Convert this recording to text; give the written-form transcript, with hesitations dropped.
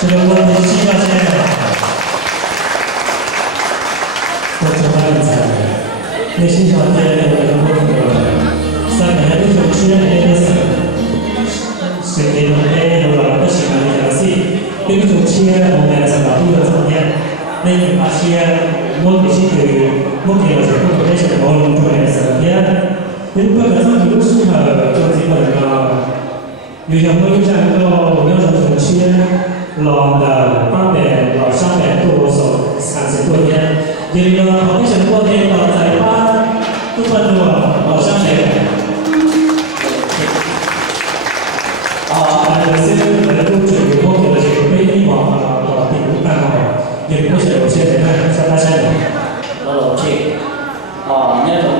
这个问题是要先我从哪里猜？内心想在我的梦里，三个人都出现那个谁给我给我了？不喜欢的游戏，那个从切我们什么都有中间，那个那些我必须得我给我这个那些我弄出来的时间，你不可能有适合做这个的，有些我有这个我要从切。老的200到300多手30多天，一个好像多天到在8多分多到300。有些人都觉得我给的这个非网到第5版也不是有些人看像大家有，OK，应该怎么